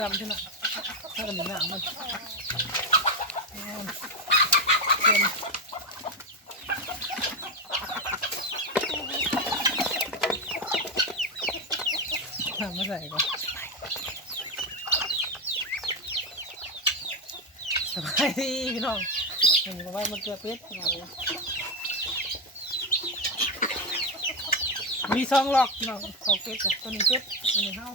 ดำใช่ไหมถ้ากันหนึ่งหน้ามันเตรียมทำมาใสบายดีพี่น้องหนึ่งมาไว้มันเกลือเป็ดขน้องเลยมีซองหลอกพี่น้องเขาเป็ดจ้ะตัวนี้เป็ดตัวนี้เฮา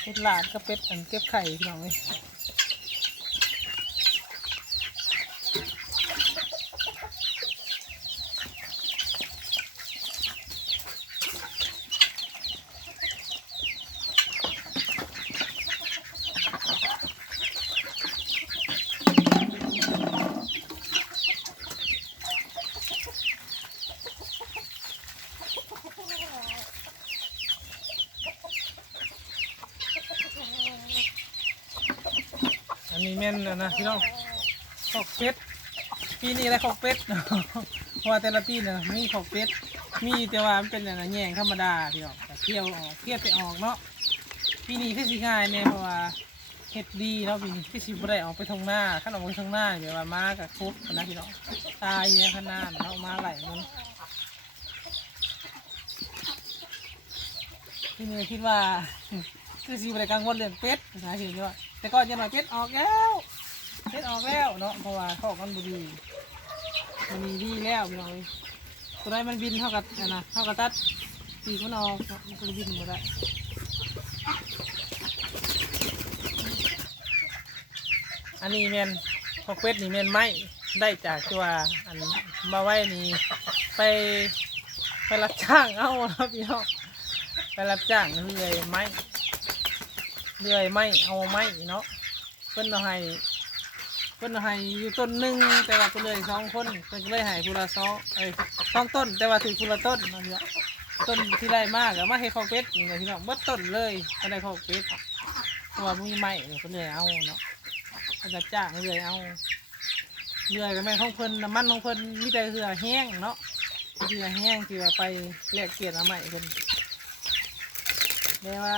เป็ดหลานก็เป็ดอันเก็บไข่พี่น้องเลย นี้แม่นแล้วนะพี่น้องขอกเป็ดปีนี้อะไรขอกเป็ด เพราะว่าแต่ละปีเนี่ยมีขอกเป็ดมีแต่ว่ามันเป็นอย่างนั้นแยงธรรมดาพี่น้องแต่เที่ยวออกเที่ยวไปออกเนาะปีนี้คือสิง่ายเนี่ยเพราะว่าเฮ็ดดีเนาะปีนี้คือสิบ่ได้ออกไปทางหน้าขั้นออกไปทางหน้าเดี๋ยวว่ามากับคุบนะพี่น้องตายเนี่ยขนาดเนาะมาไหลมันพี่นี่คิดว่าคือสิบ่ได้กังวลเรื่องเป็ดนะเห็นว่า แต่ก่อนยังมาเป็ดออกแล้วเป็ดออกแล้วเนาะเพราะว่าเขาออกมันบุดีมันมีดีแล้วพี่น้องเอ้ยตัวใดมันบินเท่ากับอันนะเท่ากับตัดปีกมันออกเนาะมันก็เลยบินหมดได้อันนี้แมนพอเป็ดนี่แมนไม้ได้จากตัวอันมาไว้นี่ไปไปรับจ้างเอาเนาะพี่น้องไปรับจ้างเรื่อยไม้ เลื่อยไม้เอาไม้เนาะเพิ่นเอาให้เพิ่นเอาให้อยู่ต้นหนึ่งแต่ว่าก็เลยสองคนเพิ่นก็เลยให้ผู้ละสองเอ้ยสองต้น แต่ว่าถือผู้ละต้นนาะพี่น้องต้นที่ได้มากอะมาให้ข้าวเป็ดนี่ไงพี่น้องเบิดต้นเลยก็ได้ข้าวเป็ดเพราะว่ามีไม้เพิ่นเลยเอาเนาะเพิ่นจะจ้างเลยเอาเรื่อยก็แม่ของเพิ่นน้ำมันของเพิ่นมีแต่เหือแห้งเนาะเหือแห้งที่ว่าไปแลกเปลี่ยนเอาไม้เพิ่นเดี๋ยวว่า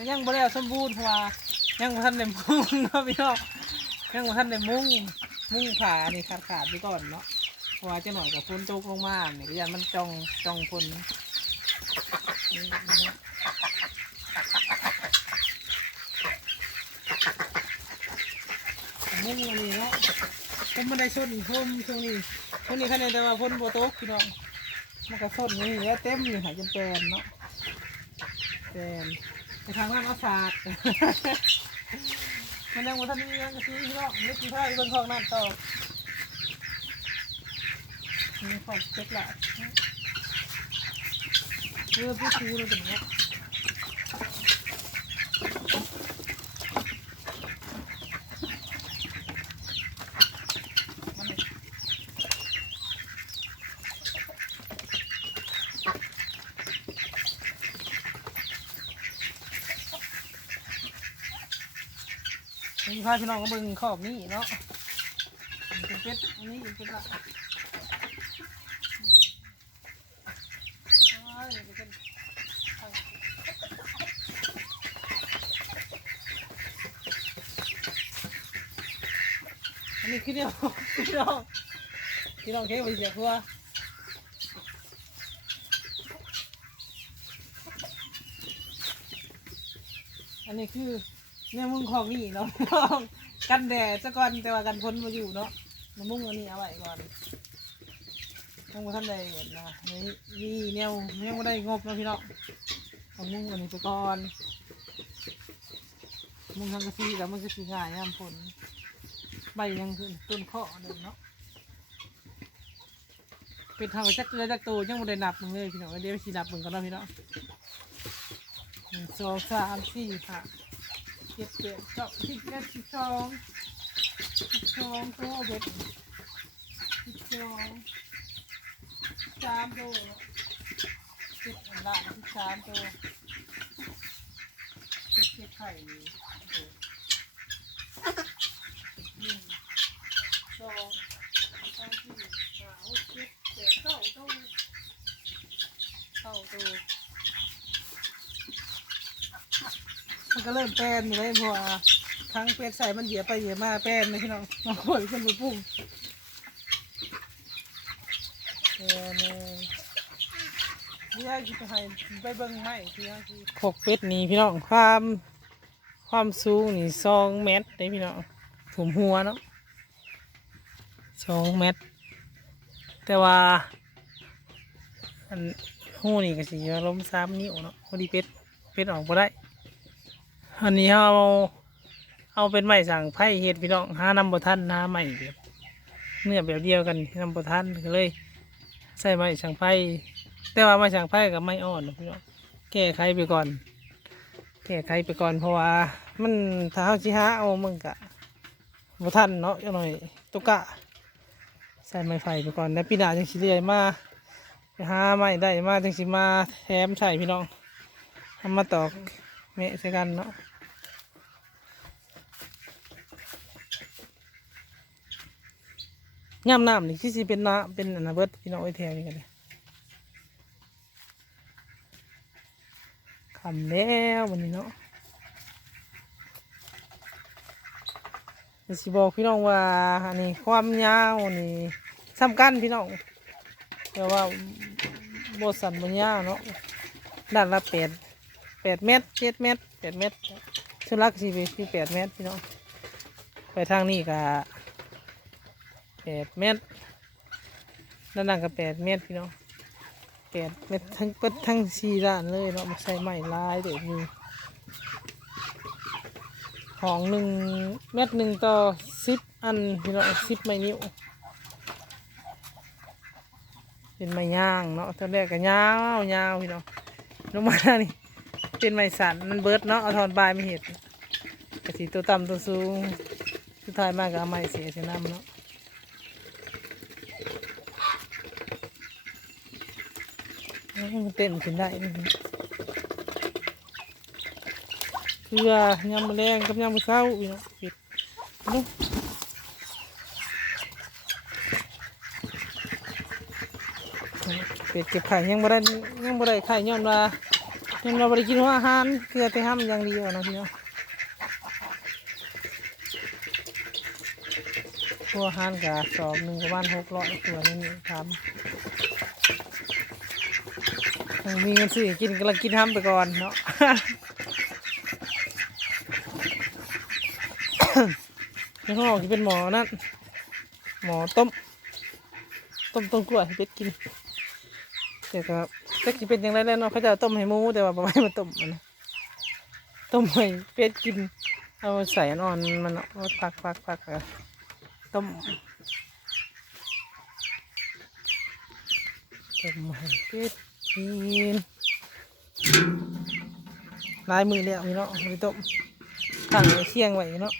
ก็ยังบ่ได้สมบูรณ์เพราะว่ายังบ่ทันได้มุ้งเนาะพี่น้องยังบ่ทันได้มุ้งมุ้งผ่านี่ขาดขาดๆไปก่อนเนาะเพราะว่าจะหน่อยกับฝนตกลงมาเนี่ยก็ยันมันจองจองฝนนี่นะมุ้งอันนี้เนาะผมไม่ได้ชนพมช่วงนี้ช่วงนี้แค่ในแต่ว่าฝนบ่ตกพี่น้องมันก็ฝนนี่แล้วเต็มอยู่หายจนแปลนเนาะเป็น ไปทางนั้นเอาสาดมันยังวันท่านนี้ยังกะซีพี่น้องนี่กี่ท่าอีกคนของนั่นต่อมีของเจ็ดละเออพูดคูเลยเป็นเนี้ยาพี่น้องก็เบิ่งขอบนี่เนาะเป็นเป็ดอันนี้เป็นเป็ดละอันนี้คือเดียวพี่น้องพี่น้องเค้กไปเสียครัวอันนี้คือ เนี่ยมึงของนี่เนาะกันแดดซะก่อนแต่ว่ากันพ้นมาอยู่เนาะมามุ่งอันนี้เอาไว้ก่อนยังไม่ทันได้เห็นนะนี่นี่เนี่ยยังไม่ได้งบนะพี่น้องเอามุ่งอันนี้ไปก่อนมุ่งทางกระซีแล้วมันจะสีง่ายยามฝนใบยังขึ้นต้นข้อหนึ่งเนาะเป็นทางจักเกลือจักโตยังไม่ได้นับมึงเลยพี่น้องเดี๋ยวสีนับมึงกันนะพี่น้องหนึ่งสองสามสี่ห้า เจ็ดเจ็ดเก้าสิบเอ็ดสิบสองสิบสองโตเบ็ดสิบสองสามโตเจ็ดอันละสิบสามตัวเจ็ดเก็บไข่นี่หนึ่งสองสามสี่ห้าหกเจ็ดแปดเก้าตัวเก้าตัวมัน ก็เริ่มแป้นอยู่เลยเพราะว่าทั้งเป็ดใส่มันเหยียบไปเหยียบมาแป้นเลยพี่น้องมาข่อยขึ้นไปพุ่งแป้นเลยนี่ให้กินไปให้ไปเบิ่งไม้ที่ให้ที่พกเป็ดนี่พี่น้องความความสูงนี่สองเมตรเลยพี่น้องถุมหัวเนาะสองเมตร แต่ว่าอันหูนี่ก็สิล้มสามนิ้วเนาะพอดีเป็ดเป็ดออกมาได้ อันนี้เอาเอาเป็นไม้สั่งไผ่เห็ดพี่น้องหานำบทันหาไม้แบบเนื้อแบบเดียวกันนำบทันก็เลย ใส่ไม้สั่งไผ่แต่ว่าไม้สั่งไผ่กับไม้อ่อนพี่น้องแก้ไขไปก่อน แก้ไขไปก่อนเพราะว่า มันถ้าเขาชิหาเอามึงกะบทันเนาะจังหน่อยตุกกะใส่ไม้ไฟไปก่อนแล้วปีหน้าจังสิเรื่อยมาไปหาไม้ได้มาจังสิมาแถมใส่พี่น้องทำมาตอก เมะใส่กันเนาะย่ำน้ำนี่ที่สิเป็นน้ำเป็นอันนเบิดพี่น้องไอ้แถวนี่กันเลยคำแล้ววันนี้เนาะเดี๋ยวสิบอกพี่น้องว่าอันนี้ความยาวนี่สำคัญพี่น้องแต่ว่าบทสันบนยาวเนาะด้านละแปด แปดเมตรเจ็ดเมตรแปดเมตรชุลักสิเป็นที่แปดเมตรพี่น้องไปทางนี้ก็แปดเมตรด้านหลังก็แปดเมตรพี่น้องแปดเมตรทั้งเปิดทั้งสี่ด้านเลยเนาะมาใส่ไม้ลายเดี๋ยวนี้ของหนึ่งเมตรหนึ่งต่อสิบอันพี่น้องสิบไม้นิ้วเป็นไม้ย่างเนาะตอนแรกก็ยาวยาวพี่น้องลงมานี่ เป็นไม้สันมันเบิดเนาะเอาทอนปลายไม่เห็ดกระสีตัวต่ำตัวสูงสุดท้ายมากก็เอาไม้เสียเสียน้ำเนาะมันเต้นขึ้นได้นี่เพื่อยำมะแรงกับยำมะเศร้าพี่น้องปิดดูเป็ดเก็บไข่ยังบ่ได้ยังบ่ได้ไข่ย้อนว่า ยังเราได้กินหัวอาหารเกลือแต่ห้ามอย่างเดียวเนาะพี่น้องหัวอาหารกับสอบหนึ่งประมาณหกร้อยตัวนี่ทำยังมีเงินซื้อกินกำลังกินห้ามไปก่อนเนาะในห้องที่เป็นหมอนั่นหมอต้ม ต้มต้มกล้วยเป็ดกินแต่ก็เป็ ดกินเป็นยังไงแล้วเนาะเขาจะต้มให้หมูแต่ว่าบ่ให้มาต้มมันนะต้มให้เป็ดกิน เอาใส่นอ่อนมันเนาะเอาพักพักพักต้มต้มให้เป็ดกินลายมือแล้วพี่เนาะไปต้มตั้งเชียงไว้เนาะ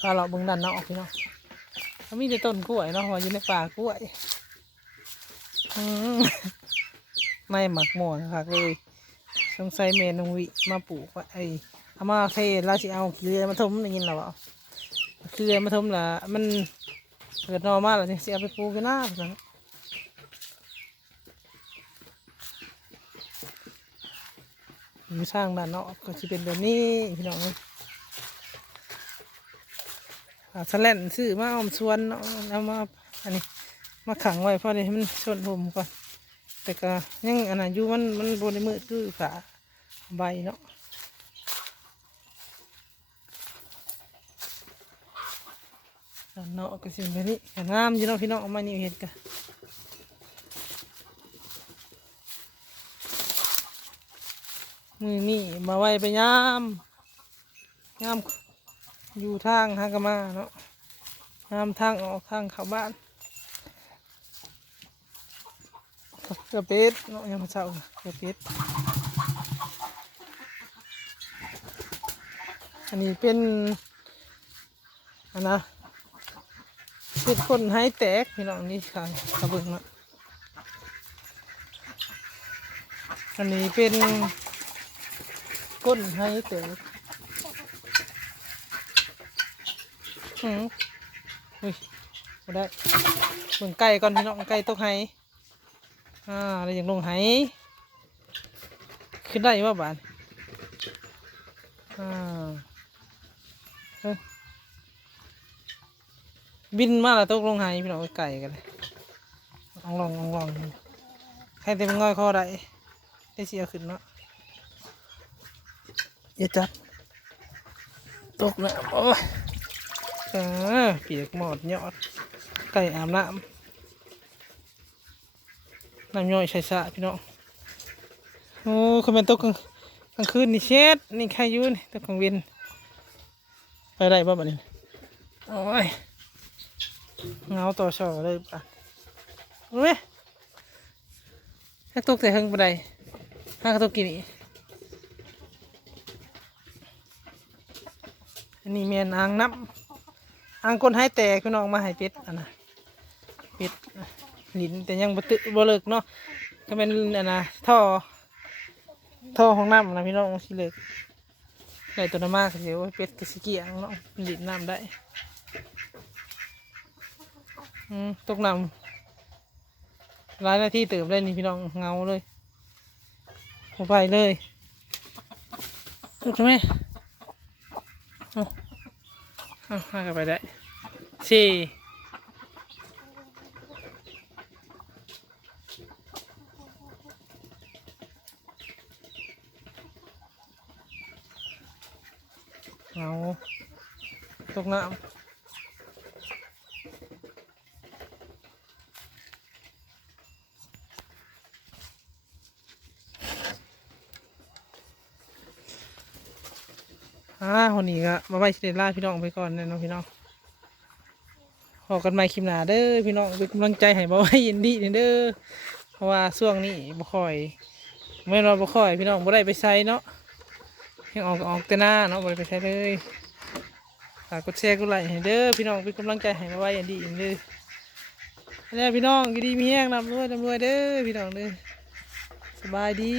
พาเราเบิ่งดันเนาะพี่เนาะเขามีแต่ต้นกล้วยเนาะว่าอยู่ในป่ากล้วย ไม่หมักหมอนค่ะเลยสงสัยเมนงวิมาปลูกไว้ไอ้อามาเทแล้วสิเอาเกลือมาทมได้ยินหรอเปล่าเกลือมาทมละมันเกิดนอมาแล้วนี่ยสิเอาไปปลูกกันหน้าพี่เนะสร้างด้านเนาะก็จะเป็นแบบนี้พี่น้องเอ้ยอ่าสแลนซื้อมาอมชวนเนาะแล้วมาอันนี้ มาขังไว้พราะนี่ให้มันชนผมก่อนแต่ก็ยังอันนั้นอยู่มันมันบนในมือคือฝาใบเนาะด้านเนาะก็สิแบบนี้งามอยู่เนาะพี่น้องเอามานี่เห็นกันมือนี่มาไว้ไปยามยามอยู่ทางฮากามาเนาะน้ำทางออกทางเข้าบ้าน กระเป็ดเนาะยังมาเช้ากระเป็ดอันนี้เป็นอันนะเป็นคนให้แตกพี่น้องนี่ค่ะกระเบื้องเนาะอันนี้เป็นก้นไฮเต๋อหืมอุ้ยบ่ได้เบิ่งไก่ก่อนพี่น้องไก่ตกไฮ อ่าอะไรอย่างลงไฮขึ้นได้ว่าบานอ่าบินมาแล้วตกลงไฮพี่น้องไก่กันเลยลองลองลองลองใครเต็มง่อยคอได้ได้เสียขึ้นเนาะอย่าจับตกนะโอ้ยเออเปียกหมอดยอดไก่อาบน้ำ น้ำย่อยใส่สะพี่น้องโอ้คอมเมนตกกลางคืนนี่เช็ดนี่ใครยืนตกกลางเวินไปได้ป่ะบัดนี้โอ้ยเงาต่อช่อเลยป่ะเฮ้ยถ้าตกแต่หึงไปได้ถ้ากระตกกินอีกอันนี้เมียนอ่างน้ำอ่างก้นให้แตกพี่น้องมาให้เป็ดอันนะเป็ด ลิ้นแต่ยังบ่ตึบ่เลิกเนาะก็เป็นอันนะท่อท่อของน้ำนะพี่น้องสิเลิกได้ตัวน้ำมากเดี๋ยวเป็ดกสิเกียงเนาะลิ้นน้ำได้อืมตกน้ำหลายหน้าที่เติมได้นี่พี่น้องเงาเลยเข้าไปเลยลูกทำไมเอาเอาไปได้สี่ เงาตกน้ำอ่าวันนี้ก็มาไว้สิเดล่าพี่น้องไปก่อนนะเนาะพี่น้องขอกันใหม่คลิปหน้าเด้อพี่น้องเป็นกำลังใจให้มาไว้ยินดีนี่เด้อเพราะว่าช่วงนี้บ่ค่อยไม่รอบ่ค่อย พี่น้องบ่ได้ไปใช้เนาะ ยังออกออกแต่หน้าเนาะบ่ได้ไปใช้เลยฝากกดแชร์กดไลค์ให้เด้อพี่น้องเป็นกำลังใจให้มาไว้อย่างดีนี่เด้อแล้วพี่น้องดีมีแห้งนำรวยนำรวยเด้อพี่น้องเด้อสบายดี